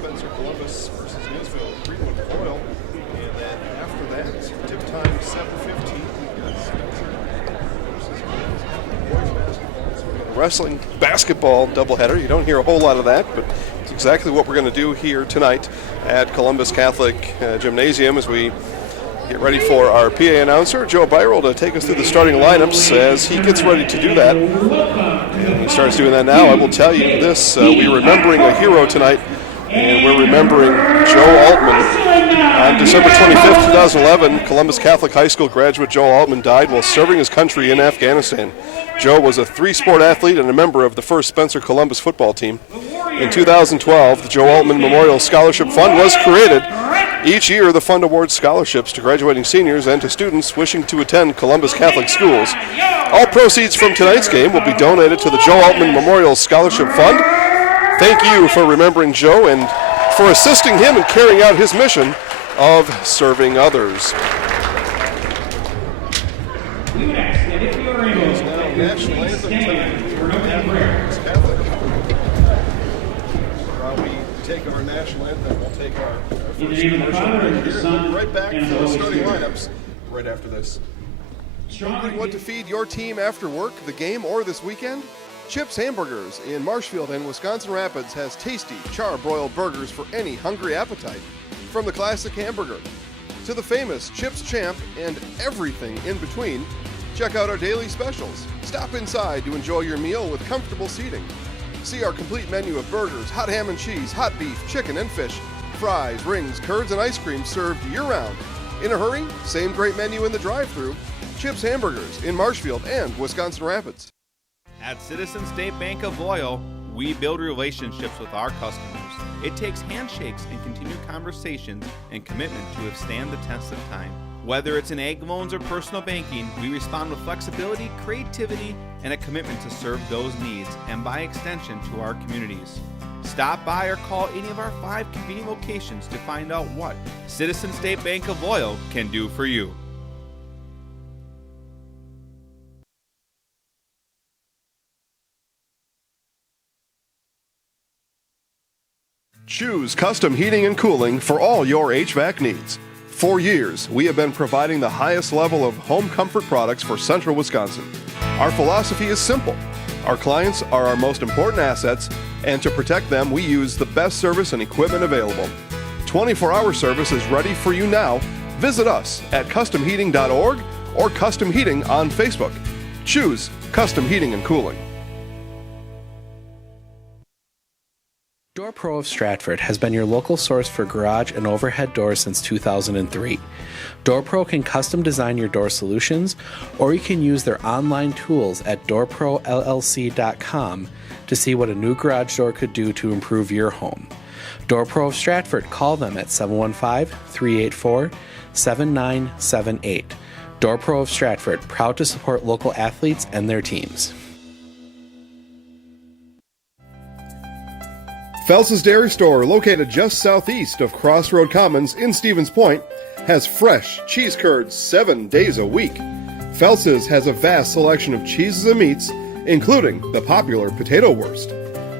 Spencer Columbus versus Neillsville, Greenwood Foil. And then after that, tip time 7:15. We've got Spencer versus boys basketball. So we've got a wrestling basketball doubleheader. You don't hear a whole lot of that, but it's exactly what we're going to do here tonight at Columbus Catholic Gymnasium as we get ready for our PA announcer, Joe Byrel, to take us through the starting lineups as he gets ready to do that. And he starts doing that now. I will tell you this, we're remembering a hero tonight, and we're remembering Joe Altman. On December 25th, 2011, Columbus Catholic High School graduate Joe Altman died while serving his country in Afghanistan. Joe was a three-sport athlete and a member of the first Spencer Columbus football team. In 2012, the Joe Altman Memorial Scholarship Fund was created. Each year, the fund awards scholarships to graduating seniors and to students wishing to attend Columbus Catholic schools. All proceeds from tonight's game will be donated to the Joe Altman Memorial Scholarship Fund. Thank you for remembering Joe and for assisting him in carrying out his mission of serving others. National anthem Catholic. While we take our national anthem, we'll take our first commercial break here. We'll be right back for the starting lineups right after this. Wondering what to feed your team after work, the game, or this weekend? Chips Hamburgers in Marshfield and Wisconsin Rapids has tasty, char-broiled burgers for any hungry appetite. From the classic hamburger to the famous Chips Champ and everything in between, check out our daily specials. Stop inside to enjoy your meal with comfortable seating. See our complete menu of burgers, hot ham and cheese, hot beef, chicken and fish, fries, rings, curds, and ice cream served year-round. In a hurry? Same great menu in the drive-thru. Chips Hamburgers in Marshfield and Wisconsin Rapids. At Citizen State Bank of Loyal, we build relationships with our customers. It takes handshakes and continued conversations and commitment to withstand the test of time. Whether it's in ag loans or personal banking, we respond with flexibility, creativity, and a commitment to serve those needs and by extension to our communities. Stop by or call any of our 5 convenient locations to find out what Citizen State Bank of Loyal can do for you. Choose Custom Heating and Cooling for all your HVAC needs. For years, we have been providing the highest level of home comfort products for central Wisconsin. Our philosophy is simple. Our clients are our most important assets, and to protect them, we use the best service and equipment available. 24-hour service is ready for you now. Visit us at customheating.org or Custom Heating on Facebook. Choose Custom Heating and Cooling. Door Pro of Stratford has been your local source for garage and overhead doors since 2003. Door Pro can custom design your door solutions, or you can use their online tools at doorprollc.com to see what a new garage door could do to improve your home. Door Pro of Stratford, call them at 715-384-7978. Door Pro of Stratford, proud to support local athletes and their teams. Phelps' Dairy Store, located just southeast of Crossroad Commons in Stevens Point, has fresh cheese curds 7 days a week. Phelps' has a vast selection of cheeses and meats, including the popular potato wurst.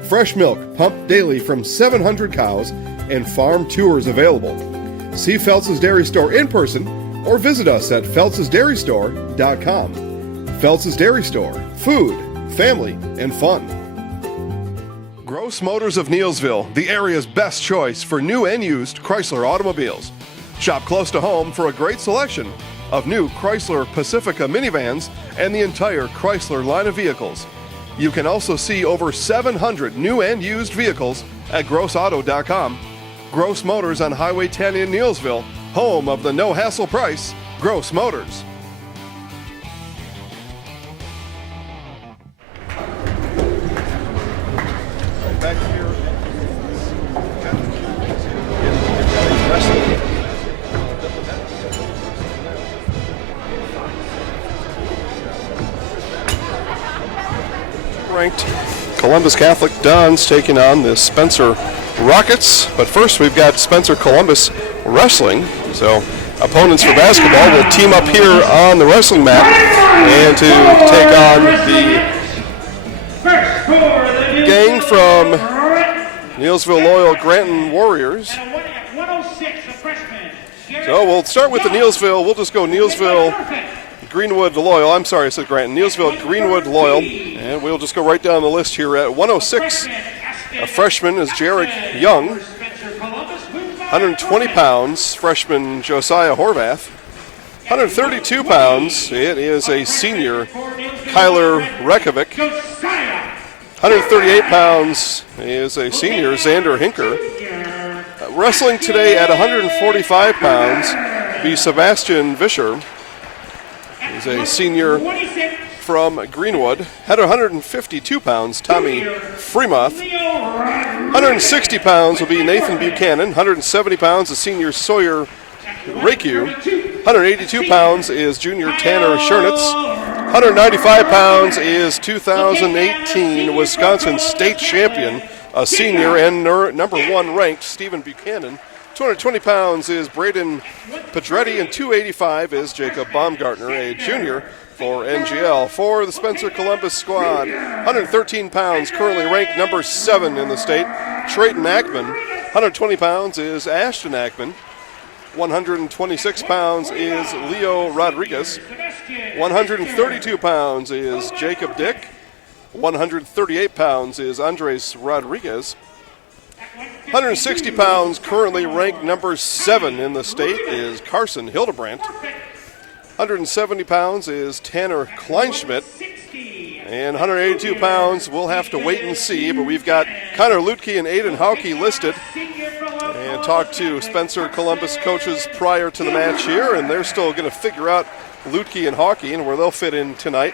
Fresh milk pumped daily from 700 cows and farm tours available. See Phelps' Dairy Store in person or visit us at phelpsdairystore.com. Phelps' Dairy Store, food, family, and fun. Gross Motors of Neillsville, the area's best choice for new and used Chrysler automobiles. Shop close to home for a great selection of new Chrysler Pacifica minivans and the entire Chrysler line of vehicles. You can also see over 700 new and used vehicles at grossauto.com. Gross Motors on Highway 10 in Neillsville, home of the no-hassle price, Gross Motors. Back here ranked Columbus Catholic Dons taking on the Spencer Rockets. But first we've got Spencer Columbus wrestling. So opponents for basketball will team up here on the wrestling mat and to take on the gang from Neillsville Loyal Granton Warriors. At 106, a freshman. So we'll start with the Neillsville. We'll just go Neillsville, Greenwood Loyal. I'm sorry, I said Granton. Neillsville, Greenwood Loyal. And we'll just go right down the list here. At 106, a freshman is Jarek Young. 120 pounds, freshman Josiah Horvath. 132 pounds, it is a senior, Kyler Rekovic. 138 pounds is a senior, Xander Hinker. Wrestling today at 145 pounds be Sebastian Vischer. He's a senior from Greenwood. At 152 pounds, Tommy Fremoth. 160 pounds will be Nathan Buchanan. 170 pounds, the senior Sawyer Raku. 182 pounds is junior Tanner Schernitz. 195 pounds is 2018 Wisconsin state champion, a senior and number 1 ranked Stephen Buchanan. 220 pounds is Braden Pedretti, and 285 is Jacob Baumgartner, a junior for NGL. For the Spencer Columbus squad, 113 pounds, currently ranked number 7 in the state, Trayton Ackman. 120 pounds is Ashton Ackman. 126 pounds is Leo Rodriguez. 132 pounds is Jacob Dick. 138 pounds is Andres Rodriguez. 160 pounds, currently ranked number 7 in the state, is Carson Hildebrandt. 170 pounds is Tanner Kleinschmidt. And 182 pounds, we'll have to wait and see, but we've got Connor Lutke and Aiden Hauke listed. And talked to Spencer Columbus coaches prior to the match here, and they're still going to figure out Lutke and Hauke and where they'll fit in tonight.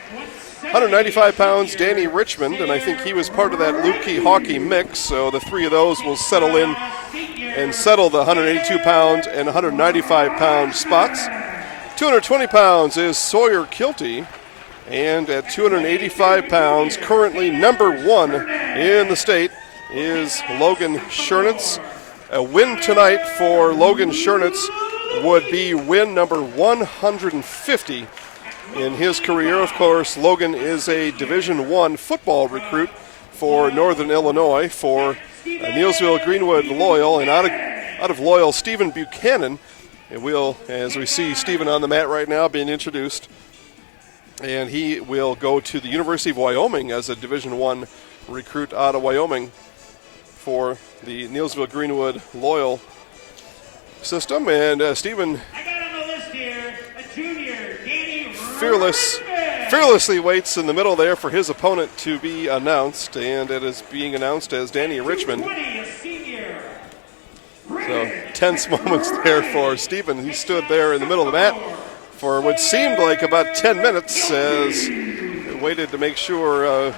195 pounds, Danny Richmond, and I think he was part of that Lutke-Hauke mix, so the 3 of those will settle in and settle the 182 pound and 195 pound spots. 220 pounds is Sawyer Kilty, and at 285 pounds, currently number 1 in the state, is Logan Schernitz. A win tonight for Logan Schernitz would be win number 150 in his career. Of course, Logan is a Division I football recruit for Northern Illinois for Neillsville Greenwood Loyal, and out of Loyal, Stephen Buchanan. And we'll, as we see Stephen on the mat right now being introduced, and he will go to the University of Wyoming as a Division I recruit out of Wyoming for the Neillsville Greenwood Loyal system. And Stephen fearlessly waits in the middle there for his opponent to be announced, and it is being announced as Danny Richmond. So tense moments there for Stephen. He stood there in the middle of the mat for what seemed like about 10 minutes as he waited to make sure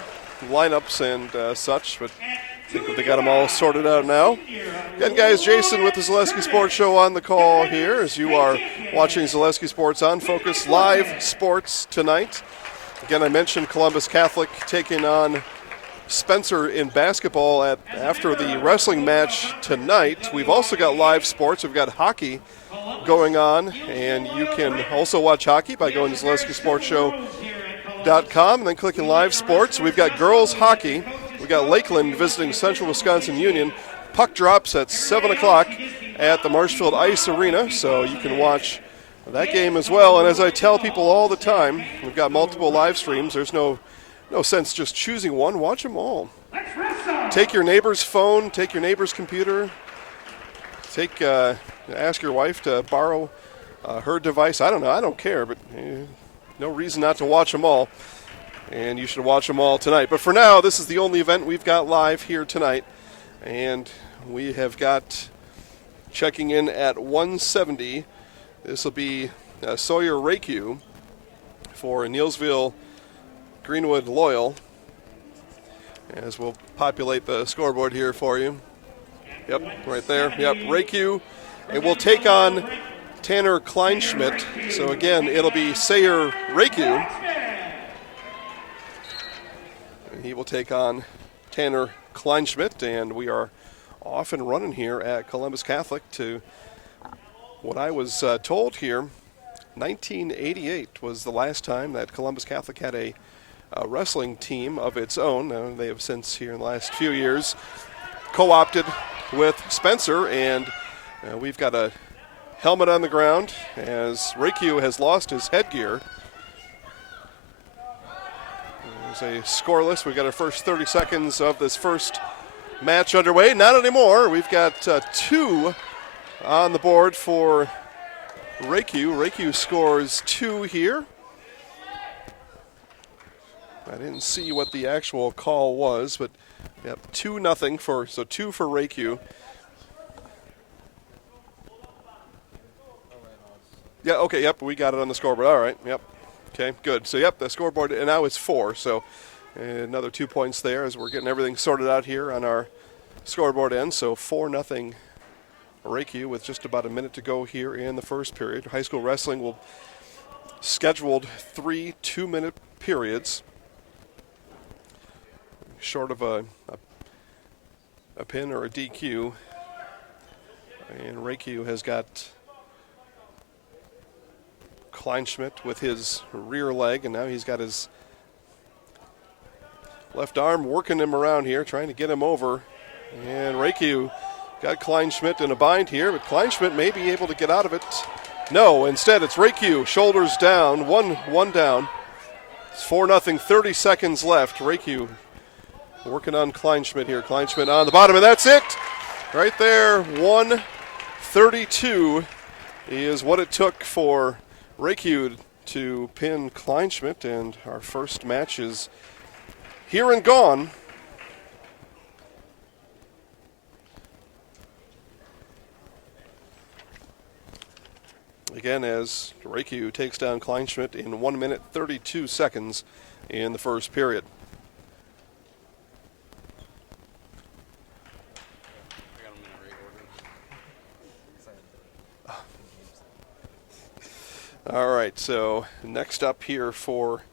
lineups and such, but I think they got them all sorted out now. Again, guys, Jason with the Zaleski Sports Show on the call here as you are watching Zaleski Sports on Focus Live Sports tonight. Again, I mentioned Columbus Catholic taking on Spencer in basketball after the wrestling match tonight. We've also got live sports. We've got hockey going on, and you can also watch hockey by going to ZaleskiSportsShow.com and then clicking live sports. We've got girls hockey. We've got Lakeland visiting Central Wisconsin Union. Puck drops at 7 o'clock at the Marshfield Ice Arena, so you can watch that game as well. And as I tell people all the time, we've got multiple live streams. There's no sense just choosing one. Watch them all. Take your neighbor's phone, take your neighbor's computer, ask your wife to borrow her device. I don't know. I don't care, but no reason not to watch them all. And you should watch them all tonight. But for now, this is the only event we've got live here tonight. And we have got checking in at 170. This will be Sawyer Raku for Neillsville Greenwood Loyal. As we'll populate the scoreboard here for you. Yep, right there. Yep, Raku. And we'll take on Tanner Kleinschmidt. So again, it'll be Sawyer Raku. He will take on Tanner Kleinschmidt, and we are off and running here at Columbus Catholic to what I was told here. 1988 was the last time that Columbus Catholic had a wrestling team of its own. They have since here in the last few years co-opted with Spencer, and we've got a helmet on the ground as Reikyu has lost his headgear. There's a scoreless. We've got our first 30 seconds of this first match underway. Not anymore. We've got 2 on the board for Reikyu. Reikyu scores 2 here. I didn't see what the actual call was, but yep, 2-0 for 2 for Reikyu. Yeah, okay, yep, we got it on the scoreboard. All right, yep. Okay, good. So, yep, the scoreboard, and now it's 4. So, another 2 points there as we're getting everything sorted out here on our scoreboard end. So, 4-0 Reikyu with just about a minute to go here in the first period. High school wrestling will scheduled 3 2-minute periods. Short of a pin or a DQ. And Reikyu has got Kleinschmidt with his rear leg, and now he's got his left arm working him around here, trying to get him over. And Reikyu got Kleinschmidt in a bind here, but Kleinschmidt may be able to get out of it. No, instead it's Reikyu, shoulders down, one down. It's 4-0, 30 seconds left. Reikyu working on Kleinschmidt here. Kleinschmidt on the bottom, and that's it. Right there, 1:32 is what it took for Reikyu to pin Kleinschmidt, and our first match is here and gone. Again, as Reikyu takes down Kleinschmidt in 1 minute 32 seconds in the first period. All right, so next up here for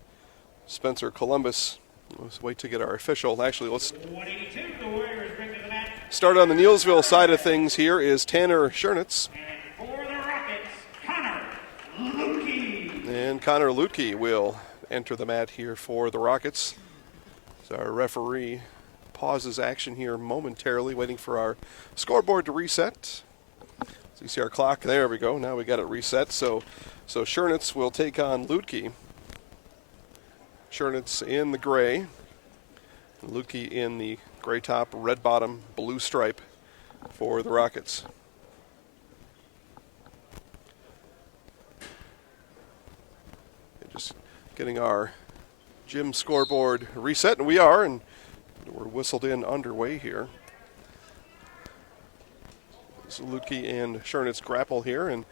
Spencer Columbus, let's wait to get our official. Actually, let's 182, the Warriors bring to the mat. start on the Neillsville side of things. Here is Tanner Schernitz. And for the Rockets, Connor Lutke. And Connor Lutke will enter the mat here for the Rockets. So our referee pauses action here momentarily, waiting for our scoreboard to reset. So you see our clock. There we go. Now we got it reset. So Schernitz will take on Lutke. Schernitz in the gray. Lutke in the gray top, red bottom, blue stripe for the Rockets. And just getting our gym scoreboard reset, and we're whistled in underway here. So Lutke and Schernitz grapple here, and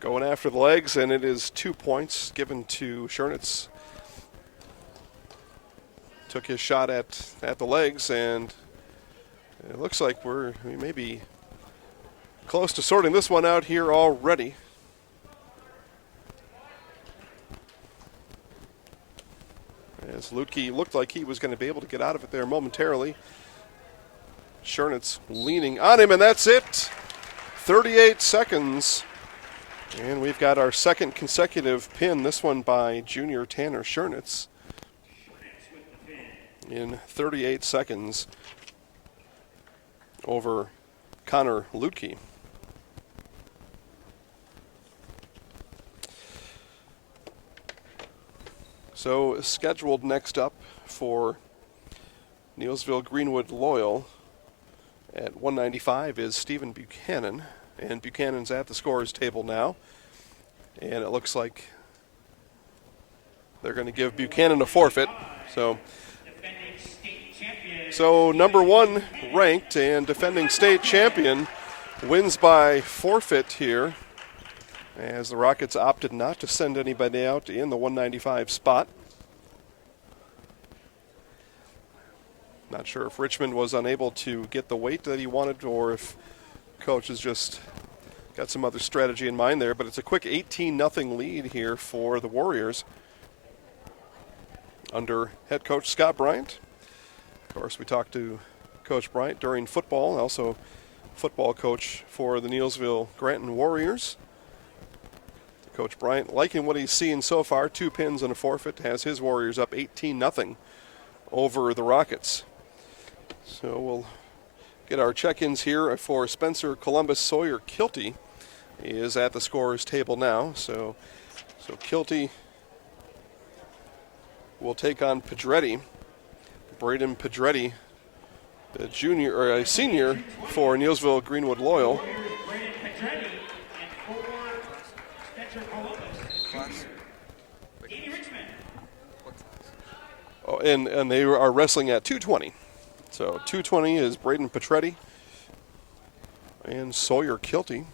going after the legs, and it is 2 points given to Schernitz. Took his shot at the legs, and it looks like we may be close to sorting this one out here already. As Lutke looked like he was going to be able to get out of it there momentarily. Schernitz leaning on him, and that's it. 38 seconds. And we've got our second consecutive pin, this one by junior Tanner Schernitz, in 38 seconds over Connor Lutke. So scheduled next up for Neillsville Greenwood Loyal at 195 is Stephen Buchanan. And Buchanan's at the scorer's table now. And it looks like they're going to give Buchanan a forfeit. So number 1 ranked and defending state champion wins by forfeit here, as the Rockets opted not to send anybody out in the 195 spot. Not sure if Richmond was unable to get the weight that he wanted, or if coach has just got some other strategy in mind there, but it's a quick 18-0 lead here for the Warriors under head coach Scott Bryant. Of course, we talked to Coach Bryant during football, and also football coach for the Neillsville Granton Warriors. Coach Bryant liking what he's seen so far, 2 pins and a forfeit, has his Warriors up 18-0 over the Rockets. So we'll get our check-ins here for Spencer Columbus. Sawyer Kilty is at the scorer's table now. So Kilty will take on Pedretti. Braden Pedretti, the junior or a senior for Neillsville Greenwood Loyal. Brandon Pedretti and for Spencer Columbus. Katie Richmond. Oh, and they are wrestling at 220. So 220 is Braden Pedretti and Sawyer Kilty.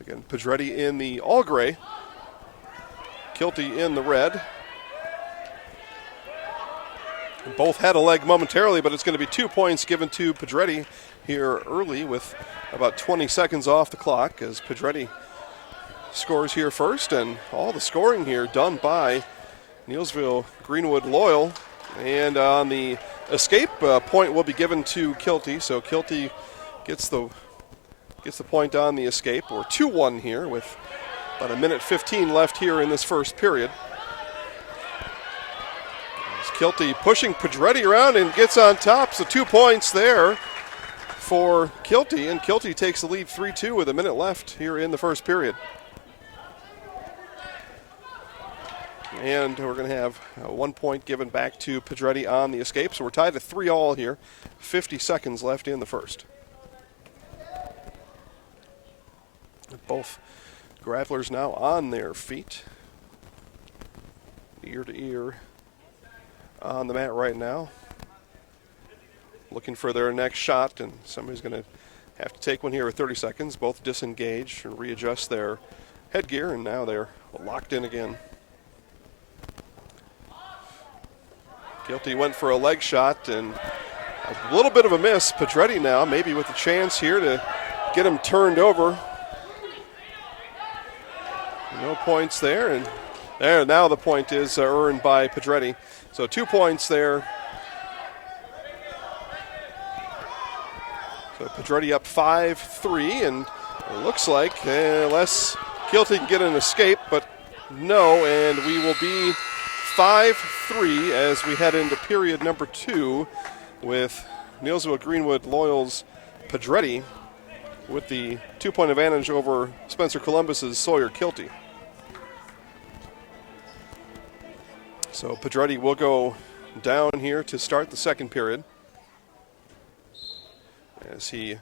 Again, Pedretti in the all gray, Kilty in the red. Both had a leg momentarily, but it's going to be 2 points given to Pedretti here early with about 20 seconds off the clock as Pedretti scores here first, and all the scoring here done by Neillsville Greenwood Loyal. And on the escape, point will be given to Kilty, so Kilty gets the point on the escape. We're 2-1 here with about 1:15 left here in this first period. Kilty pushing Pedretti around and gets on top, so 2 points there for Kilty, and Kilty takes the lead 3-2 with a minute left here in the first period. And we're going to have 1 point given back to Pedretti on the escape, so we're tied at 3-all here. 50 seconds left in the first. Both grapplers now on their feet, ear to ear on the mat right now, looking for their next shot, and somebody's going to have to take one here with 30 seconds. Both disengage and readjust their headgear, and now they're locked in again. Kilty went for a leg shot, and a little bit of a miss. Pedretti now maybe with a chance here to get him turned over. No points there, and there now the point is earned by Pedretti. So 2 points there. So Pedretti up 5-3, and it looks like unless Kilty can get an escape, but no, and we will be 5-3 as we head into period number 2 with Neillsville Greenwood Loyal's Pedretti with the 2-point advantage over Spencer Columbus's Sawyer Kilty. So Pedretti will go down here to start the second period as he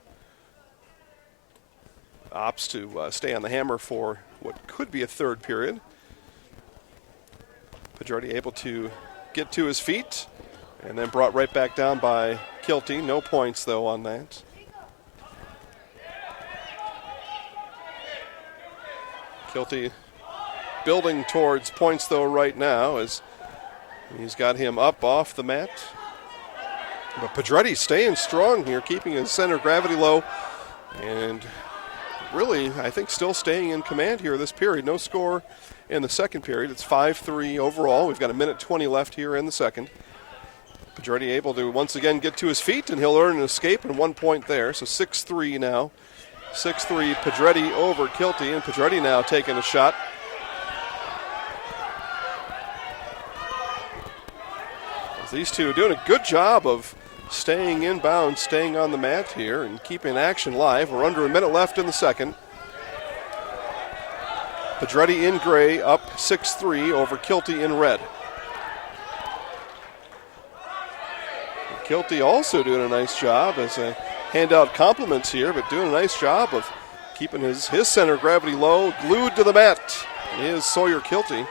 opts to stay on the hammer for what could be a third period. Pedretti able to get to his feet and then brought right back down by Kilty. No points, though, on that. Kilty building towards points, though, right now as he's got him up off the mat. But Pedretti staying strong here, keeping his center of gravity low, and really, I think, still staying in command here this period. No score in the second period. It's 5-3 overall. We've got 1:20 left here in the second. Pedretti able to once again get to his feet, and he'll earn an escape and 1 point there. So 6-3 now. 6-3 Pedretti over Kilty, and Pedretti now taking a shot. These two are doing a good job of staying inbound, staying on the mat here, and keeping action live. We're under a minute left in the second. Pedretti in gray up 6-3 over Kilty in red. Kilty also doing a nice job as a handout compliments here, but doing a nice job of keeping his center of gravity low. Glued to the mat is Sawyer Kilty.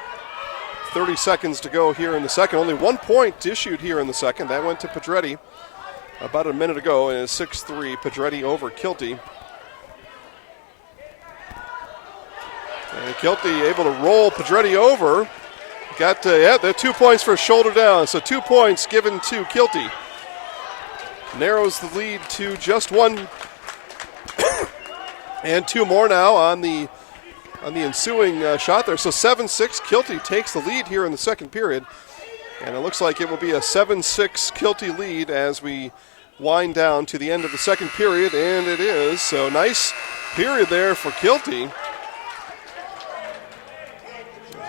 30 seconds to go here in the second. Only 1 point issued here in the second. That went to Pedretti about a minute ago, and it's 6-3 Pedretti over Kilty. And Kilty able to roll Pedretti over. Got the 2 points for a shoulder down, so 2 points given to Kilty. Narrows the lead to just one. And 2 more now on the ensuing shot there. So 7-6, Kilty takes the lead here in the second period. And it looks like it will be a 7-6 Kilty lead as we wind down to the end of the second period, and it is. So nice period there for Kilty.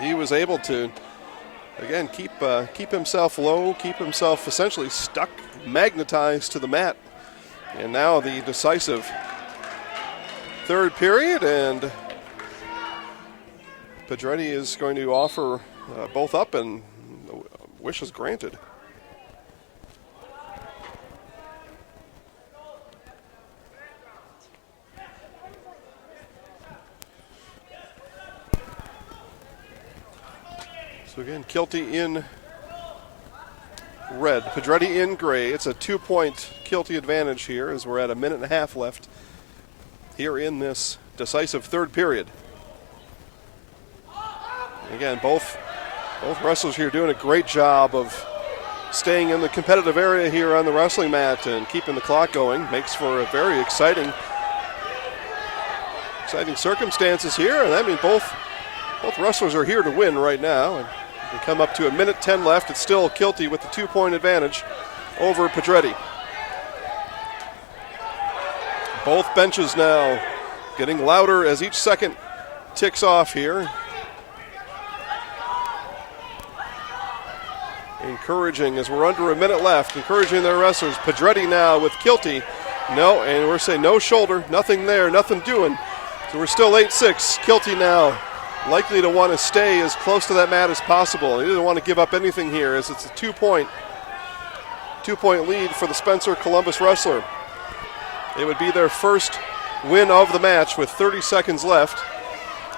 He was able to again, keep himself low, keep himself essentially stuck, magnetized to the mat. And now the decisive third period, and Pedretti is going to offer both up, and wish is granted. So again, Kilty in red, Pedretti in gray. It's a 2-point Kilty advantage here as we're at a minute and a half left here in this decisive third period. Again, both wrestlers here doing a great job of staying in the competitive area here on the wrestling mat and keeping the clock going. Makes for a very exciting circumstances here. And I mean, both wrestlers are here to win right now. And we come up to a minute 10 left. It's still Kilty with the 2-point advantage over Pedretti. Both benches now getting louder as each second ticks off here. Encouraging, as we're under a minute left, encouraging their wrestlers. Pedretti now with Kilty. No, and we're saying no shoulder, nothing there, nothing doing. So we're still 8-6. Kilty now likely to want to stay as close to that mat as possible. He doesn't want to give up anything here, as it's a 2-point lead for the Spencer Columbus wrestler. It would be their first win of the match with 30 seconds left.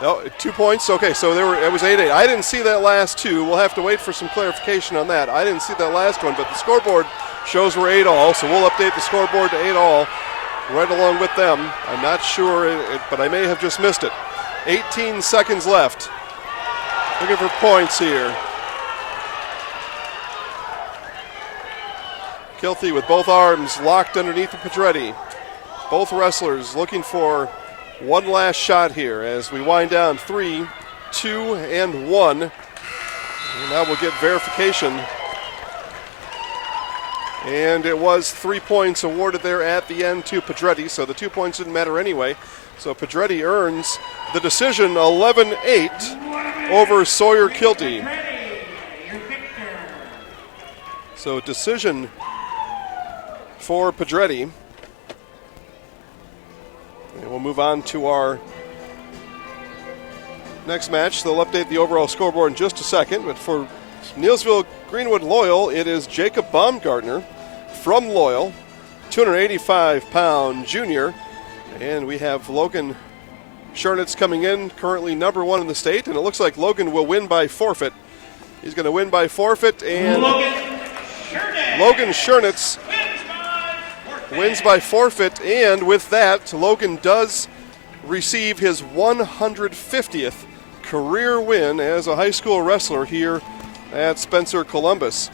Oh, 2 points? Okay, so it was 8-8. I didn't see that last two. We'll have to wait for some clarification on that. I didn't see that last one, but the scoreboard shows we're 8-all, so we'll update the scoreboard to 8-all right along with them. I'm not sure, but I may have just missed it. 18 seconds left. Looking for points here. Kilty with both arms locked underneath the Pedretti. Both wrestlers looking for one last shot here as we wind down 3, 2, and 1. And now we'll get verification. And it was 3 points awarded there at the end to Pedretti, so the 2 points didn't matter anyway. So Pedretti earns the decision 11-8 over Sawyer Kilty. So decision for Pedretti. And we'll move on to our next match. They'll update the overall scoreboard in just a second. But for Neillsville Greenwood Loyal, it is Jacob Baumgartner from Loyal, 285-pound junior. And we have Logan Schernitz coming in, currently number 1 in the state. And it looks like Logan will win by forfeit. He's going to win by forfeit. And Logan Schernitz wins by forfeit, and with that, Logan does receive his 150th career win as a high school wrestler here at Spencer Columbus.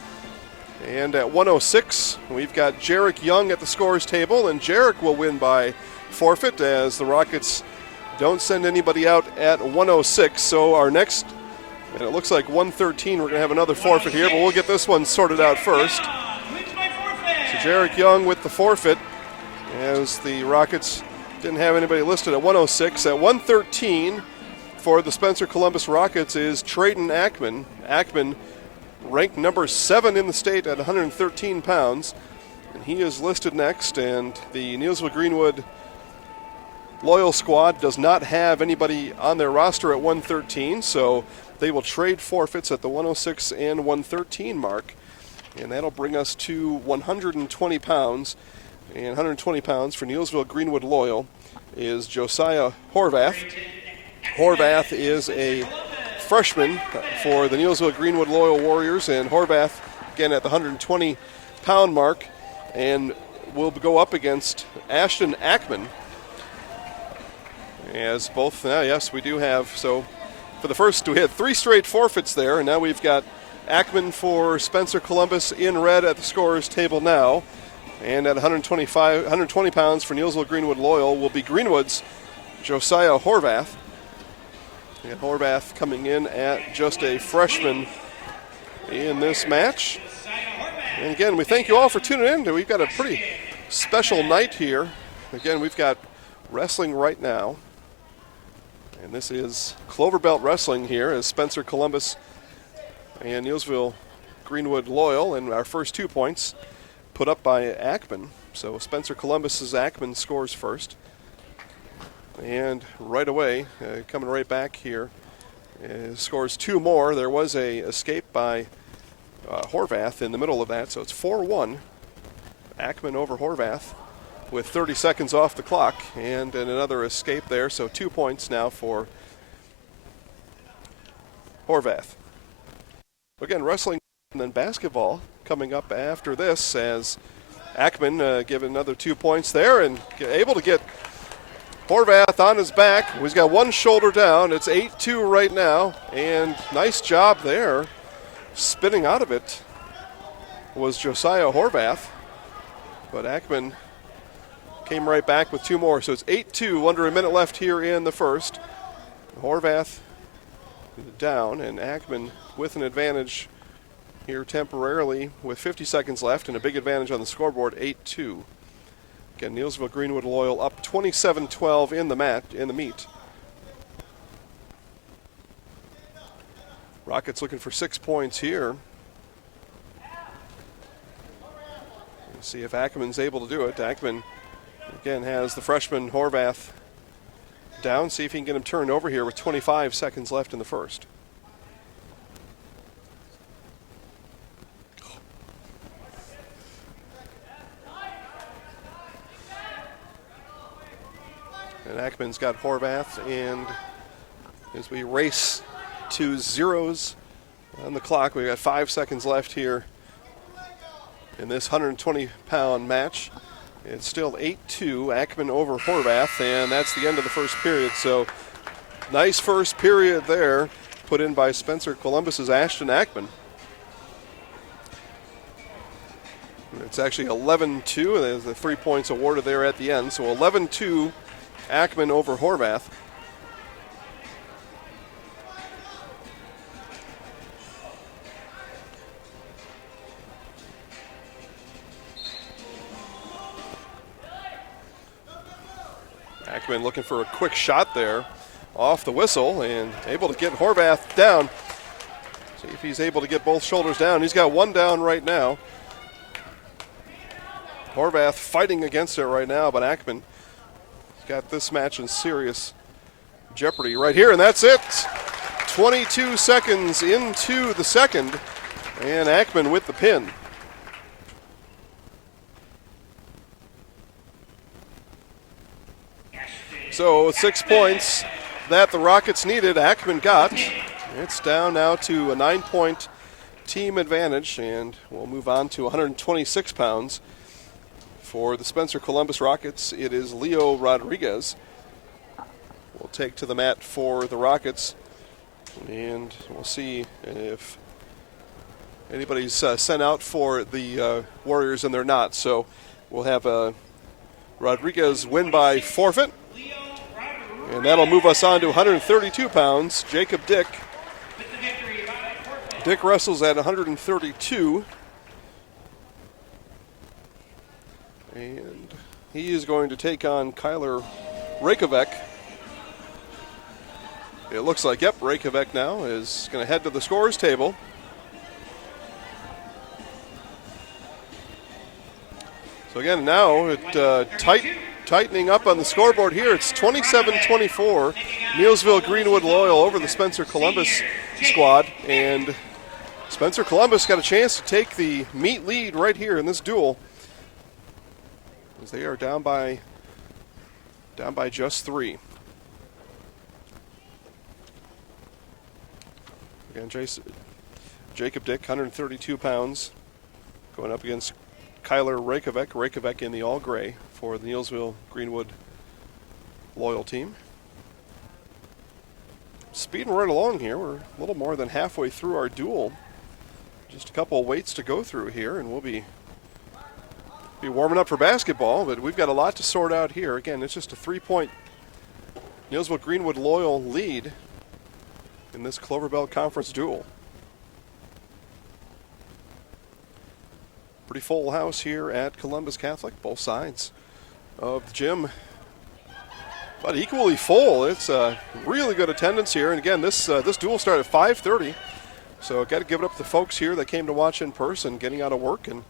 And at 106, we've got Jarek Young at the scores table, and Jarek will win by forfeit as the Rockets don't send anybody out at 106. So our next, and it looks like 113, we're going to have another forfeit here, but we'll get this one sorted out first. So Jarek Young with the forfeit, as the Rockets didn't have anybody listed at 106. At 113 for the Spencer Columbus Rockets is Trayton Ackman. Ackman ranked number 7 in the state at 113 pounds. And he is listed next, and the Neillsville Greenwood Loyal squad does not have anybody on their roster at 113, so they will trade forfeits at the 106 and 113 mark. And that'll bring us to 120 pounds. And 120 pounds for Neillsville Greenwood Loyal is Josiah Horvath. Horvath is a freshman for the Neillsville Greenwood Loyal Warriors. And Horvath, again, at the 120-pound mark. And will go up against Ashton Ackman. As both, yes, we do have. So for the first, we had 3 straight forfeits there. And now we've got Ackman for Spencer Columbus in red at the scorers table now. And at 120 pounds for Neillsville Greenwood Loyal will be Greenwood's Josiah Horvath. And Horvath coming in at just a freshman in this match. And again, we thank you all for tuning in. We've got a pretty special night here. Again, we've got wrestling right now. And this is Clover Belt Wrestling here as Spencer Columbus And Neillsville Greenwood Loyal, and our first 2 points put up by Ackman. So Spencer Columbus's Ackman scores first. And right away, coming right back here, scores 2 more. There was a escape by Horvath in the middle of that, so it's 4-1. Ackman over Horvath with 30 seconds off the clock, and another escape there, so 2 points now for Horvath. Again, wrestling and then basketball coming up after this, as Ackman given another 2 points there and able to get Horvath on his back. He's got one shoulder down. It's 8-2 right now, and nice job there. Spinning out of it was Josiah Horvath, but Ackman came right back with 2 more. So it's 8-2, under a minute left here in the first. Horvath down, and Ackman with an advantage here temporarily with 50 seconds left and a big advantage on the scoreboard, 8-2. Again, Neillsville Greenwood Loyal up 27-12 in the meet. Rockets looking for 6 points here. Let's see if Ackman's able to do it. Ackman again has the freshman Horvath down. See if he can get him turned over here with 25 seconds left in the first. And Ackman's got Horvath, and as we race to zeros on the clock, we've got 5 seconds left here in this 120-pound match. It's still 8-2, Ackman over Horvath, and that's the end of the first period. So nice first period there, put in by Spencer Columbus's Ashton Ackman. It's actually 11-2, and there's the 3 points awarded there at the end. So 11-2, Ackman over Horvath. Ackman looking for a quick shot there off the whistle and able to get Horvath down. See if he's able to get both shoulders down. He's got one down right now. Horvath fighting against it right now, but Ackman got this match in serious jeopardy right here, and that's it. 22 seconds into the second, and Ackman with the pin. So 6 points that the Rockets needed, Ackman got. It's down now to a 9-point team advantage, and we'll move on to 126 pounds. For the Spencer Columbus Rockets, it is Leo Rodriguez. We'll take to the mat for the Rockets, and we'll see if anybody's sent out for the Warriors, and they're not. So we'll have Rodriguez win by forfeit, and that'll move us on to 132 pounds. Jacob Dick. Dick wrestles at 132. And he is going to take on Kyler Reykjavik. It looks like, yep, Reykjavik now is going to head to the scores table. So again, now it tightening up on the scoreboard here. It's 27-24. Neillsville Greenwood Loyal over the Spencer Columbus squad. And Spencer Columbus got a chance to take the meet lead right here in this duel, as they are down by just 3. Again, Jacob Dick, 132 pounds, going up against Kyler Reykjavik. Reykjavik in the all gray for the Neillsville Greenwood Loyal team. Speeding right along here. We're a little more than halfway through our duel. Just a couple of weights to go through here, and we'll be warming up for basketball, but we've got a lot to sort out here. Again, it's just a 3-point Neillsville Greenwood Loyal lead in this Clover Belt Conference duel. Pretty full house here at Columbus Catholic, both sides of the gym, but equally full. It's a really good attendance here, and again, this duel started at 5:30. So got to give it up to the folks here that came to watch in person, getting out of work and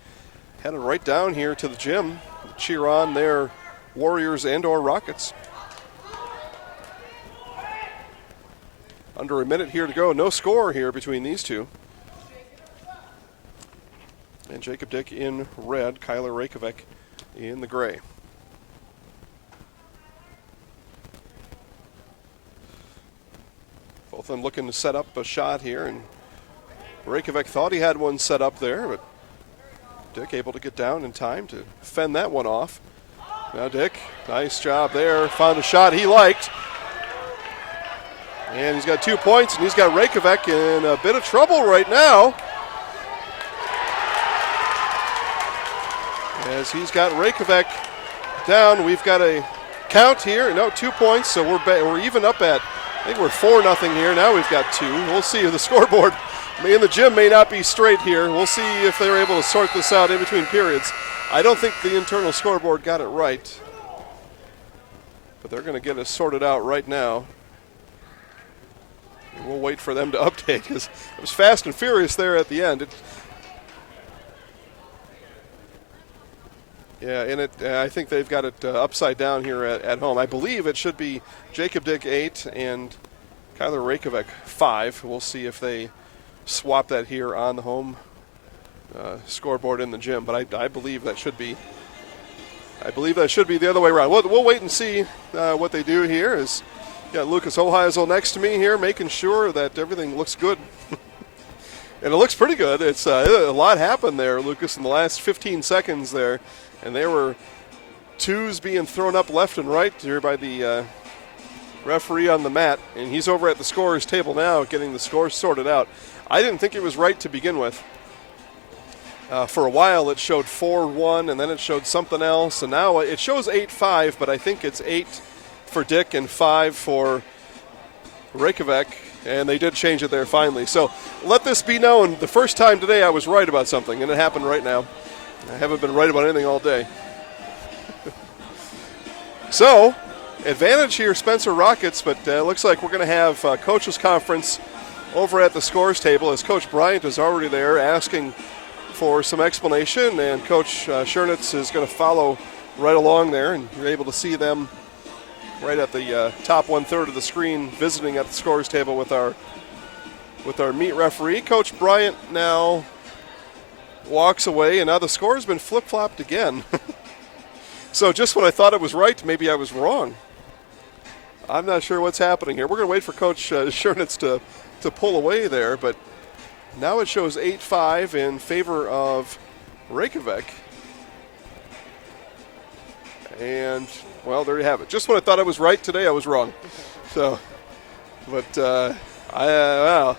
headed right down here to the gym to cheer on their Warriors and or Rockets. Under a minute here to go. No score here between these two. And Jacob Dick in red, Kyler Reykjavik in the gray. Both of them looking to set up a shot here, and Reykjavik thought he had one set up there, but Dick able to get down in time to fend that one off. Now Dick, nice job there, found a shot he liked. And he's got 2 points, and he's got Reykjavik in a bit of trouble right now, as he's got Reykjavik down. We've got a count here. No, 2 points, so we're even up at, I think we're 4-0 here. Now we've got 2. We'll see if the scoreboard in the gym may not be straight here. We'll see if they're able to sort this out in between periods. I don't think the internal scoreboard got it right, but they're going to get it sorted out right now. And we'll wait for them to update, because it was fast and furious there at the end. I think they've got it upside down here at home. I believe it should be Jacob Dick 8 and Kyler Reykjavik 5. We'll see if they swap that here on the home scoreboard in the gym. But I believe that should be. I believe that should be the other way around. We'll wait and see what they do here. Is got Lucas Oheisel next to me here, making sure that everything looks good. And it looks pretty good. It's a lot happened there, Lucas, in the last 15 seconds there. And there were twos being thrown up left and right here by the referee on the mat. And he's over at the scorer's table now getting the scores sorted out. I didn't think it was right to begin with. For a while it showed 4-1, and then it showed something else. And now it shows 8-5, but I think it's 8 for Dick and 5 for Reykjavik. And they did change it there finally. So let this be known. The first time today I was right about something, and it happened right now. I haven't been right about anything all day. So, advantage here, Spencer Rockets, but it looks like we're going to have coaches conference over at the scores table, as Coach Bryant is already there asking for some explanation, and Coach Schernitz is going to follow right along there, and you're able to see them right at the top 1/3 of the screen visiting at the scores table with our meet referee. Coach Bryant now walks away, and now the score has been flip-flopped again. So just when I thought it was right, maybe I was wrong. I'm not sure what's happening here. We're going to wait for Coach Schernitz to pull away there, but now it shows 8-5 in favor of Reykjavik. And, well, there you have it. Just when I thought I was right today, I was wrong. So, but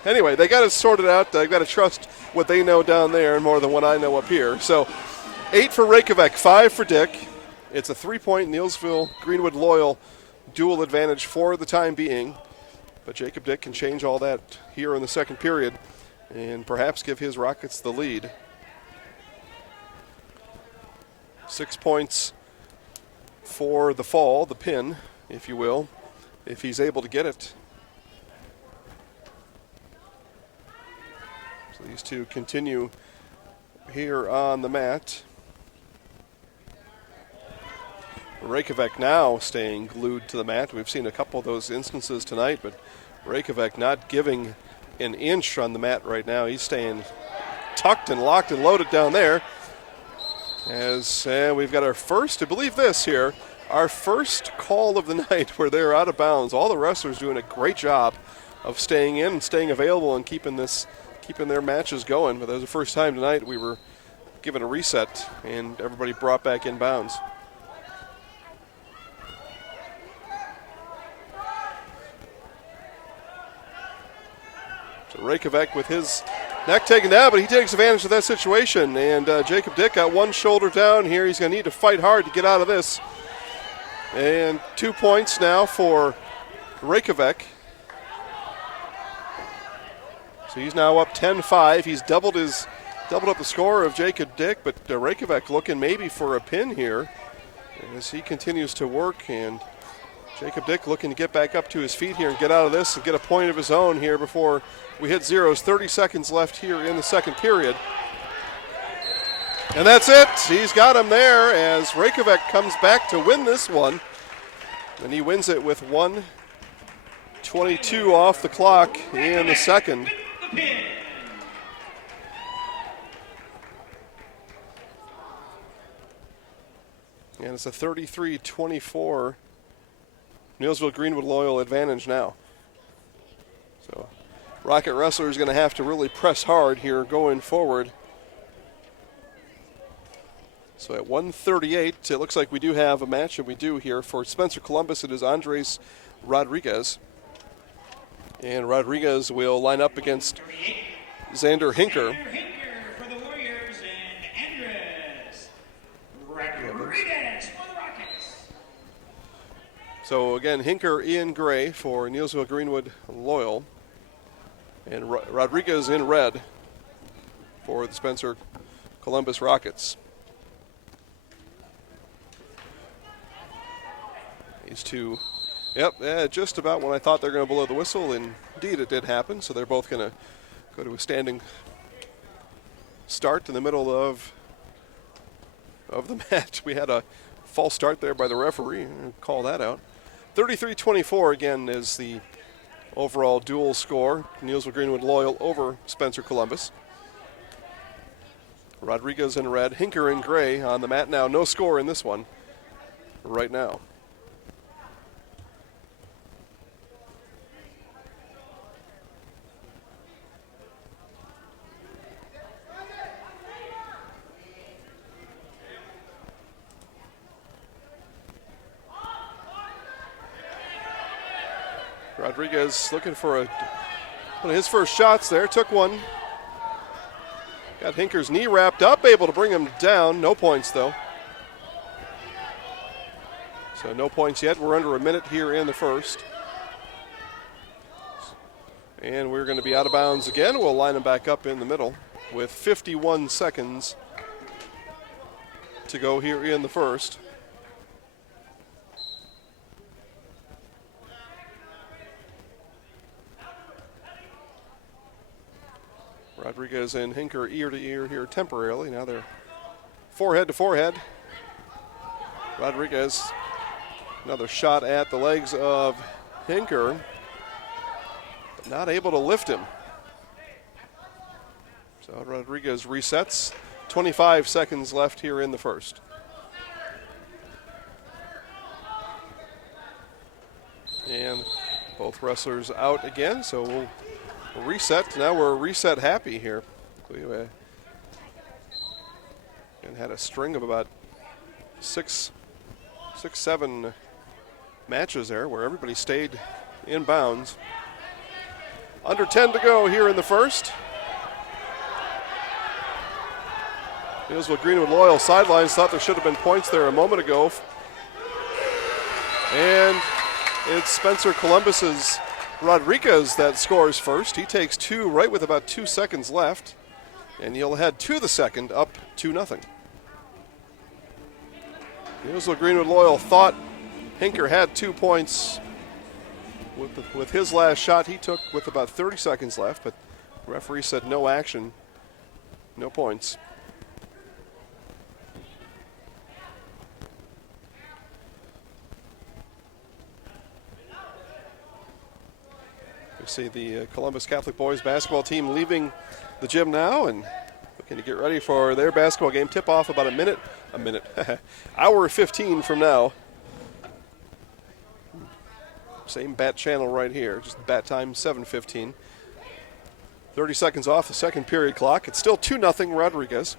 anyway, they got it sorted out. I got to trust what they know down there more than what I know up here. So 8 for Reykjavik, 5 for Dick. It's a 3-point Neillsville Greenwood Loyal dual advantage for the time being. But Jacob Dick can change all that here in the second period and perhaps give his Rockets the lead. 6 points for the fall, the pin, if you will, if he's able to get it. So these two continue here on the mat. Reykjavik now staying glued to the mat. We've seen a couple of those instances tonight, but Reykjavik not giving an inch on the mat right now. He's staying tucked and locked and loaded down there. As we've got our first, I believe this here, our first call of the night where they're out of bounds. All the wrestlers doing a great job of staying in and staying available and keeping their matches going. But that was the first time tonight we were given a reset and everybody brought back in bounds. So Reykjavik with his neck taken down, but he takes advantage of that situation. And Jacob Dick got one shoulder down here. He's going to need to fight hard to get out of this. And 2 points now for Reykjavik. So he's now up 10-5. He's doubled up the score of Jacob Dick, but Reykjavik looking maybe for a pin here as he continues to work. And Jacob Dick looking to get back up to his feet here and get out of this and get a point of his own here before we hit zeros. 30 seconds left here in the second period. And that's it. He's got him there as Reykjavik comes back to win this one. And he wins it with 1:22 off the clock in the second. And it's a 33-24 Neillsville Greenwood Loyal advantage now. So Rocket Wrestler is going to have to really press hard here going forward. So at 1:38, it looks like we do have a match, and we do here. For Spencer Columbus, it is Andres Rodriguez. And Rodriguez will line up against Xander Hinker. For the Warriors and Andres Rodriguez for the Rockets. So again, Hinker in gray for Neillsville Greenwood Loyal. And Rodriguez in red for the Spencer Columbus Rockets. These two, just about when I thought they were going to blow the whistle. Indeed, it did happen. So they're both going to go to a standing start in the middle of the match. We had a false start there by the referee. I'll call that out. 33-24 again is the overall dual score. Neillsville Greenwood Loyal over Spencer Columbus. Rodriguez in red, Hinker in gray on the mat now. No score in this one right now. Rodriguez looking for one of his first shots there. Took one. Got Hinker's knee wrapped up, able to bring him down. No points, though. So no points yet. We're under a minute here in the first. And we're going to be out of bounds again. We'll line him back up in the middle with 51 seconds to go here in the first. Rodriguez and Hinker ear to ear here temporarily. Now they're forehead to forehead. Rodriguez, another shot at the legs of Hinker, but not able to lift him. So Rodriguez resets. 25 seconds left here in the first. And both wrestlers out again, so we'll reset. Now we're reset happy here. We had a string of about six, 7 matches there where everybody stayed in bounds. Under 10 to go here in the first. Neillsville Greenwood Loyal sidelines thought there should have been points there a moment ago. And it's Spencer Columbus's Rodriguez that scores first. He takes 2 right with about 2 seconds left. And he'll head to the second, up 2-0. Neillsville Greenwood Loyal thought Hinker had 2 points with his last shot he took with about 30 seconds left, but the referee said no action, no points. We see the Columbus Catholic boys basketball team leaving the gym now and looking to get ready for their basketball game. Tip off about hour 15 from now. Same bat channel right here, just bat time 7:15. 30 seconds off the second period clock. It's still 2-0 Rodriguez.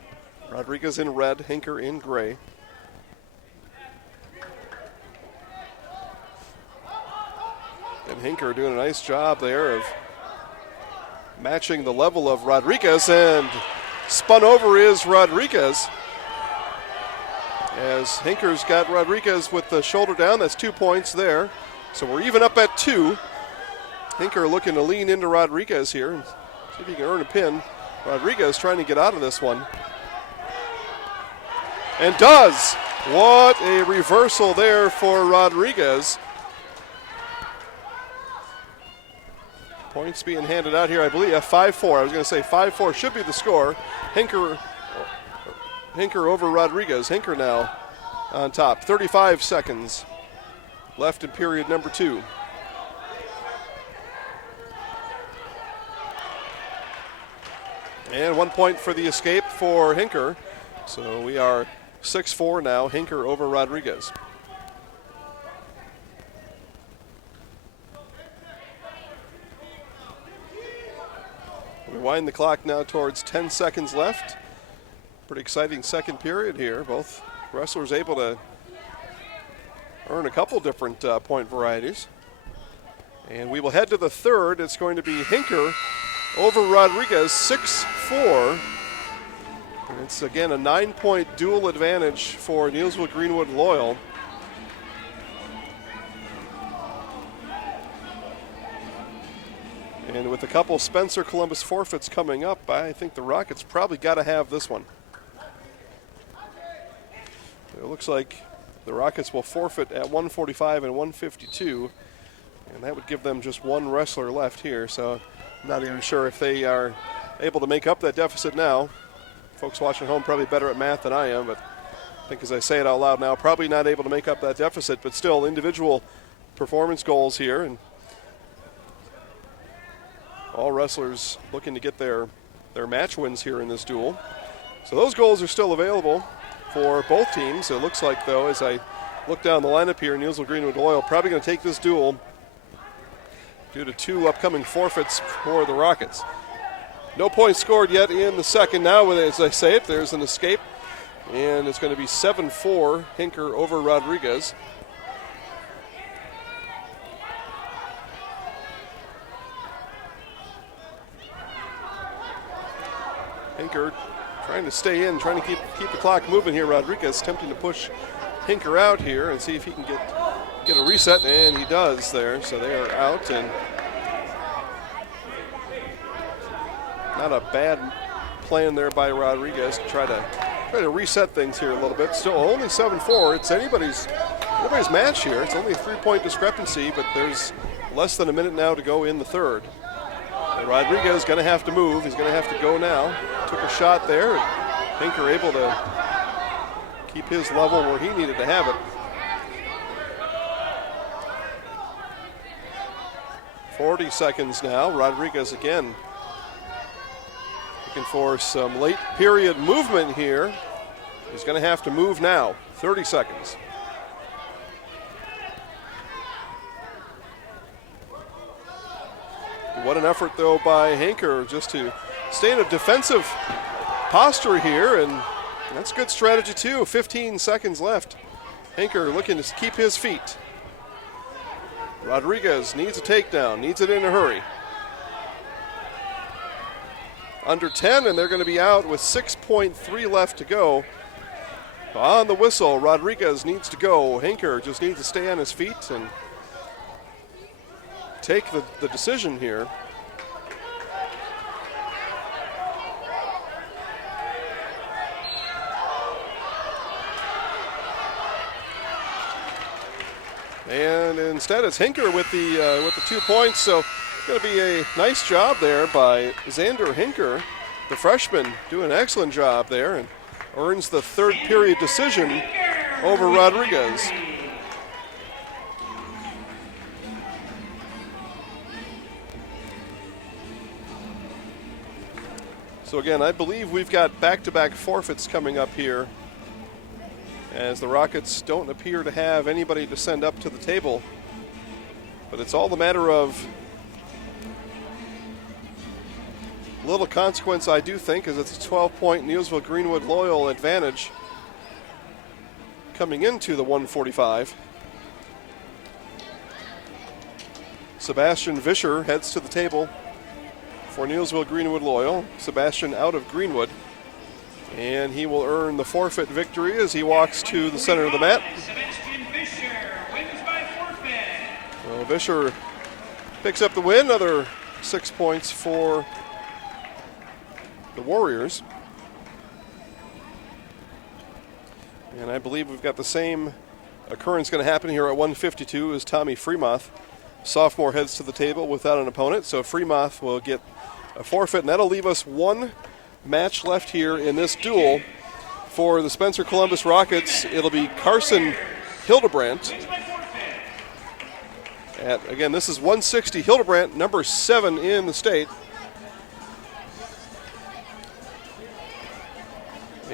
Rodriguez in red, Hinker in gray. And Hinker doing a nice job there of matching the level of Rodriguez, and spun over is Rodriguez. As Hinker's got Rodriguez with the shoulder down, that's 2 points there. So we're even up at 2. Hinker looking to lean into Rodriguez here and see if he can earn a pin. Rodriguez trying to get out of this one. And does. What a reversal there for Rodriguez. Points being handed out here, I believe. 5-4. I was going to say 5-4 should be the score. Hinker over Rodriguez. Hinker now on top. 35 seconds left in period number 2. And 1 point for the escape for Hinker. So we are 6-4 now. Hinker over Rodriguez. We wind the clock now towards 10 seconds left. Pretty exciting second period here. Both wrestlers able to earn a couple different point varieties. And we will head to the third. It's going to be Hinker over Rodriguez, 6-4. And it's again a 9-point dual advantage for Neillsville Greenwood Loyal. And with a couple Spencer Columbus forfeits coming up, I think the Rockets probably got to have this one. It looks like the Rockets will forfeit at 145 and 152, and that would give them just one wrestler left here. So I'm not even sure if they are able to make up that deficit now. Folks watching at home probably better at math than I am, but I think as I say it out loud now, probably not able to make up that deficit, but still individual performance goals here, and all wrestlers looking to get their match wins here in this duel. So those goals are still available for both teams. It looks like, though, as I look down the lineup here, Neillsville Greenwood Loyal probably going to take this duel due to 2 upcoming forfeits for the Rockets. No points scored yet in the second. Now, as I say it, there's an escape, and it's going to be 7-4 Hinker over Rodriguez. Hinker trying to stay in, trying to keep the clock moving here. Rodriguez attempting to push Hinker out here and see if he can get a reset, and he does there. So they are out, and not a bad plan there by Rodriguez to try to reset things here a little bit. Still only 7-4. It's anybody's match here. It's only a 3-point discrepancy, but there's less than a minute now to go in the third. And Rodriguez is going to have to move. He's going to have to go now. Took a shot there. Hinker able to keep his level where he needed to have it. 40 seconds now. Rodriguez again looking for some late period movement here. He's going to have to move now. 30 seconds. What an effort, though, by Hinker just to stay in a defensive posture here, and that's good strategy, too. 15 seconds left. Hinker looking to keep his feet. Rodriguez needs a takedown, needs it in a hurry. Under 10, and they're going to be out with 6.3 left to go. On the whistle, Rodriguez needs to go. Hinker just needs to stay on his feet and take the decision here. And instead it's Hinker with the 2 points, so it's going to be a nice job there by Xander Hinker, the freshman, doing an excellent job there, and earns the third period decision over Rodriguez. So again, I believe we've got back-to-back forfeits coming up here, as the Rockets don't appear to have anybody to send up to the table. But it's all a matter of little consequence, I do think, as it's a 12-point Neillsville Greenwood Loyal advantage coming into the 145. Sebastian Vischer heads to the table for Neillsville Greenwood Loyal. Sebastian out of Greenwood, and he will earn the forfeit victory as he walks to the center of the mat. Sebastian Vischer wins by forfeit. Well, Vischer picks up the win, another 6 points for the Warriors. And I believe we've got the same occurrence going to happen here at 152 as Tommy Fremont sophomore heads to the table without an opponent. So Fremont will get a forfeit, and that'll leave us one match left here in this duel. For the Spencer Columbus Rockets, it'll be Carson Hildebrandt. Again, this is 160. Hildebrandt, number 7 in the state.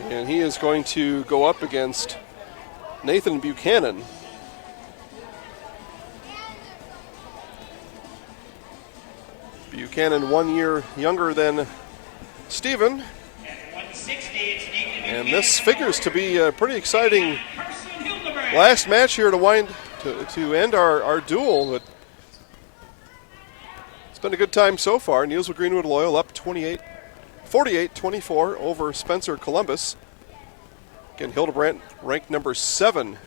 And he is going to go up against Nathan Buchanan. Buchanan 1 year younger than Stephen. And this figures to be a pretty exciting last match here to end our duel. But it's been a good time so far. Neillsville Greenwood Loyal up 48-24 over Spencer Columbus. Again, Hildebrandt ranked number 7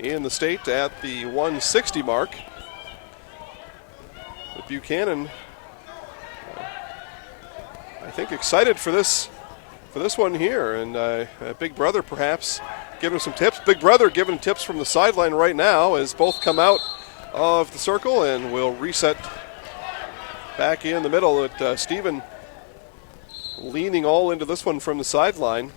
in the state at the 160 mark. But Buchanan, I think, excited for this one here, and Big Brother perhaps giving some tips. Big Brother giving tips from the sideline right now as both come out of the circle, and we'll reset back in the middle with Stephen leaning all into this one from the sideline,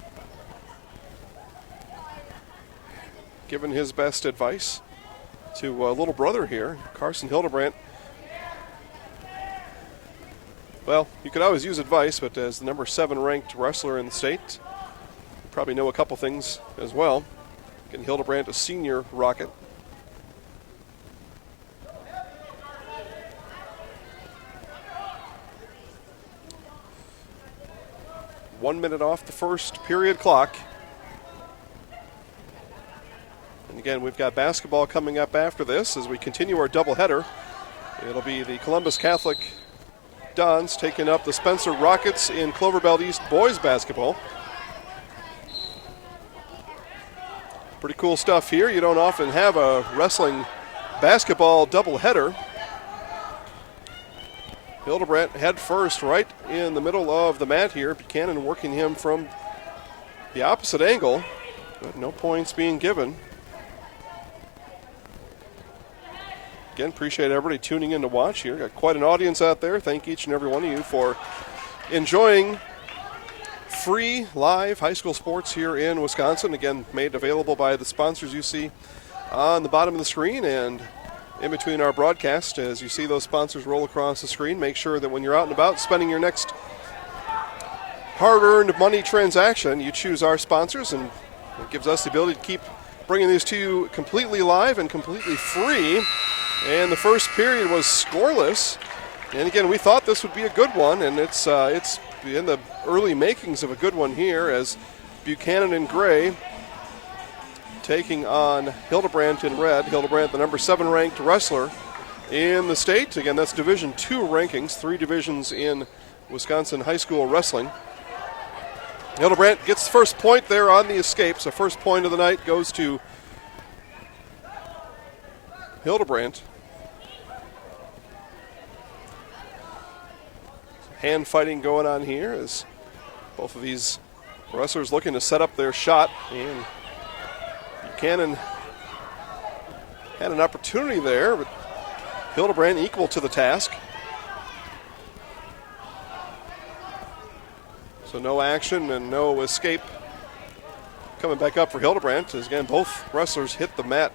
giving his best advice to little brother here, Carson Hildebrandt. Well, you could always use advice, but as the number 7 ranked wrestler in the state, you probably know a couple things as well. Again, Hildebrandt, a senior Rocket. One minute off the first period clock. And again, we've got basketball coming up after this as we continue our doubleheader. It'll be the Columbus Catholic Dons taking up the Spencer Rockets in Clover Belt East boys basketball. Pretty cool stuff here. You don't often have a wrestling basketball doubleheader. Hildebrandt head first right in the middle of the mat here. Buchanan working him from the opposite angle, but no points being given. Again, appreciate everybody tuning in to watch here. Got quite an audience out there. Thank each and every one of you for enjoying free live high school sports here in Wisconsin. Again, made available by the sponsors you see on the bottom of the screen and in between our broadcast. As you see those sponsors roll across the screen, make sure that when you're out and about spending your next hard-earned money transaction, you choose our sponsors, and it gives us the ability to keep bringing these to you completely live and completely free. And the first period was scoreless. And again, we thought this would be a good one, and it's in the early makings of a good one here as Buchanan in gray taking on Hildebrandt in red. Hildebrandt, the number 7 ranked wrestler in the state. Again, that's Division II rankings, 3 divisions in Wisconsin high school wrestling. Hildebrandt gets the first point there on the escape. So first point of the night goes to Hildebrandt. Hand fighting going on here as both of these wrestlers looking to set up their shot. And Buchanan had an opportunity there, but Hildebrandt equal to the task. So no action and no escape coming back up for Hildebrandt as, again, both wrestlers hit the mat.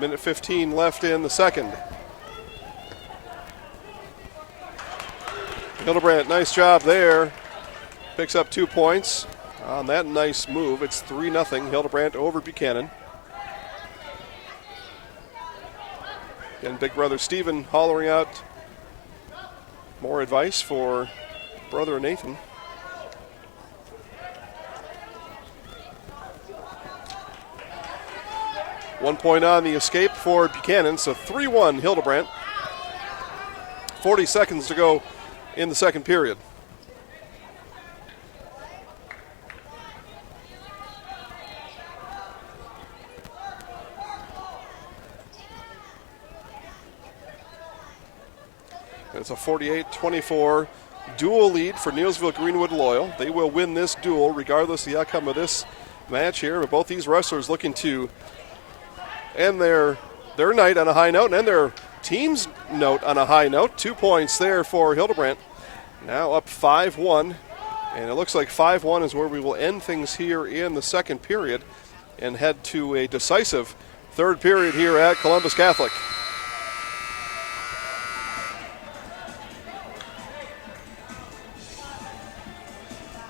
Minute 15 left in the second. Hildebrandt, nice job there. Picks up 2 points on that nice move. It's 3-0 Hildebrandt over Buchanan. Again, big brother Stephen hollering out more advice for brother Nathan. One point on the escape for Buchanan, so 3-1 Hildebrandt. 40 seconds to go in the second period. It's a 48-24 dual lead for Neillsville Greenwood Loyal. They will win this duel regardless of the outcome of this match here, but both these wrestlers looking to end their night on a high note and end their team's note on a high note. 2 points there for Hildebrandt. Now up 5-1, and it looks like 5-1 is where we will end things here in the second period and head to a decisive third period here at Columbus Catholic.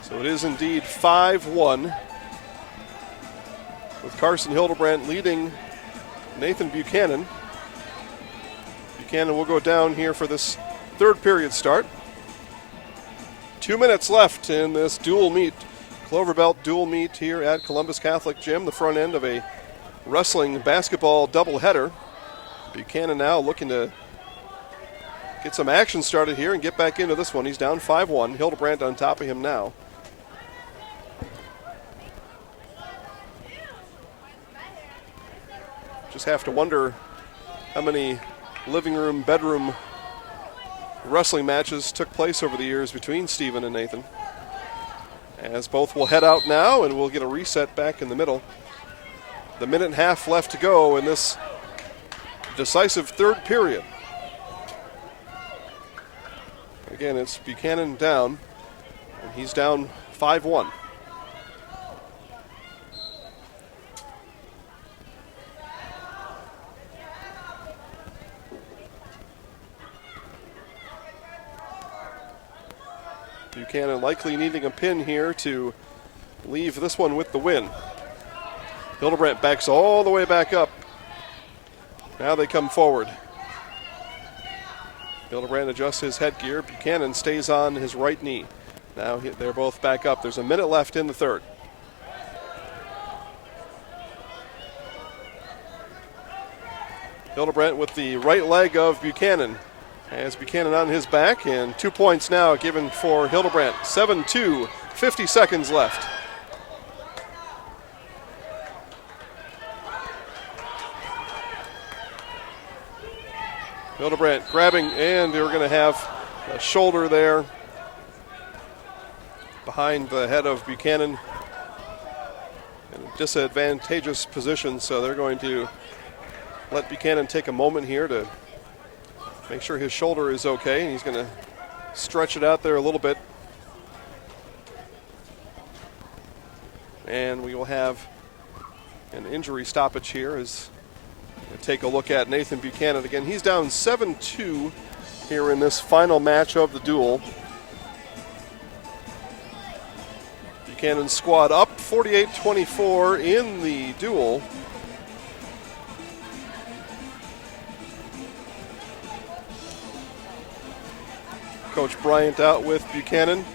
So it is indeed 5-1, with Carson Hildebrandt leading Nathan Buchanan. Buchanan will go down here for this third period start. 2 minutes left in this dual meet, Clover Belt dual meet here at Columbus Catholic Gym, the front end of a wrestling basketball doubleheader. Buchanan now looking to get some action started here and get back into this one. He's down 5-1. Hildebrandt on top of him now. Just have to wonder how many living room, bedroom wrestling matches took place over the years between Stephen and Nathan. As both will head out now, and we'll get a reset back in the middle. The minute and a half left to go in this decisive third period. Again, it's Buchanan down, and he's down 5-1. Buchanan likely needing a pin here to leave this one with the win. Hildebrandt backs all the way back up. Now they come forward. Hildebrandt adjusts his headgear. Buchanan stays on his right knee. Now they're both back up. There's a minute left in the third. Hildebrandt with the right leg of Buchanan. Has Buchanan on his back, and 2 points now given for Hildebrandt. 7-2, 50 seconds left. Hildebrandt grabbing, and they're going to have a shoulder there behind the head of Buchanan. In a disadvantageous position, so they're going to let Buchanan take a moment here to make sure his shoulder is okay, and he's going to stretch it out there a little bit. And we will have an injury stoppage here as we take a look at Nathan Buchanan again. He's down 7-2 here in this final match of the duel. Buchanan's squad up 48-24 in the duel. Coach Bryant out with Buchanan.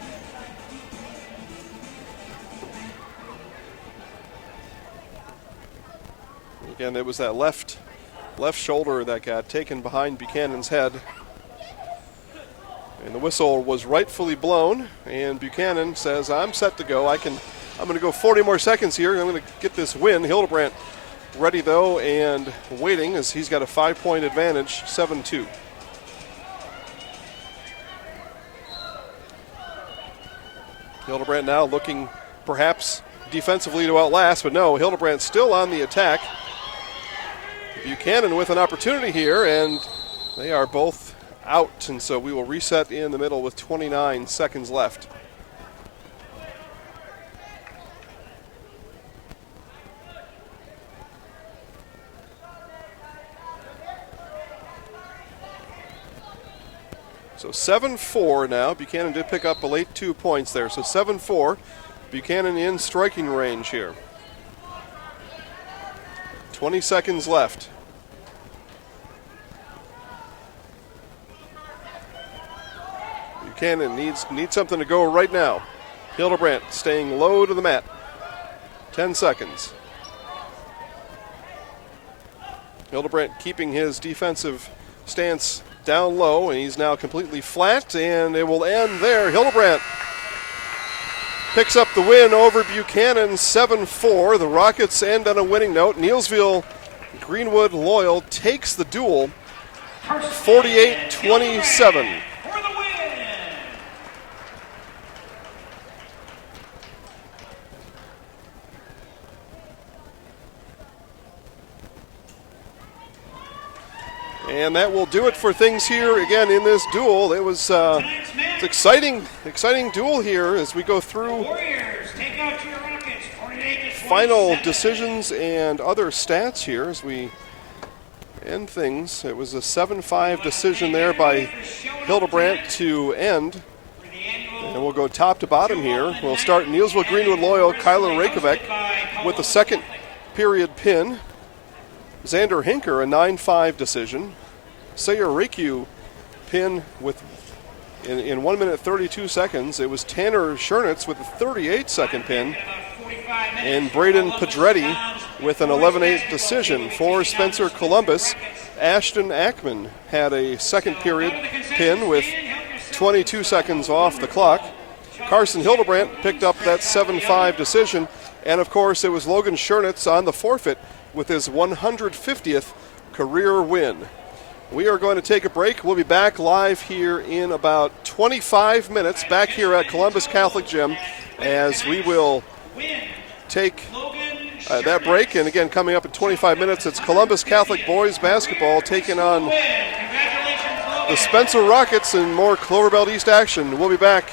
Again, it was that left shoulder that got taken behind Buchanan's head. And the whistle was rightfully blown, and Buchanan says, I'm set to go. I'm going to go 40 more seconds here. I'm going to get this win. Hildebrandt ready, though, and waiting as he's got a 5-point advantage, 7-2. Hildebrandt now looking perhaps defensively to outlast, but no, Hildebrandt still on the attack. Buchanan with an opportunity here, and they are both out, and so we will reset in the middle with 29 seconds left. So 7-4 now. Buchanan did pick up a late 2 points there. So 7-4. Buchanan in striking range here. 20 seconds left. Buchanan needs something to go right now. Hildebrandt staying low to the mat. 10 seconds. Hildebrandt keeping his defensive stance down low, and he's now completely flat, and it will end there. Hildebrandt picks up the win over Buchanan, 7-4. The Rockets end on a winning note. Neillsville Greenwood Loyal takes the duel 48-27. And that will do it for things here again in this duel. It was it's exciting duel here as we go through Warriors, take out your rockets. 48 to final 27. decisions and other stats here as we end things. It was a 7-5 decision there by Hildebrandt to end. And we'll go top to bottom here. We'll start Neillsville Greenwood Loyal, Kyler Reykjavik with the second period pin. Xander Hinker, a 9-5 decision. Sayer Reikyu pin with in 1 minute 32 seconds. It was Tanner Schernitz with a 38-second pin. And Braden Pedretti with an 11-8 decision. For Spencer Columbus, Ashton Ackman had a second period pin with 22 seconds off the clock. Carson Hildebrandt picked up that 7-5 decision. And of course, it was Logan Schernitz on the forfeit with his 150th career win. We are going to take a break. We'll be back live here in about 25 minutes, back here at Columbus Catholic Gym, as we will take that break. And again, coming up in 25 minutes, it's Columbus Catholic boys basketball taking on the Spencer Rockets and more Clover Belt East action. We'll be back.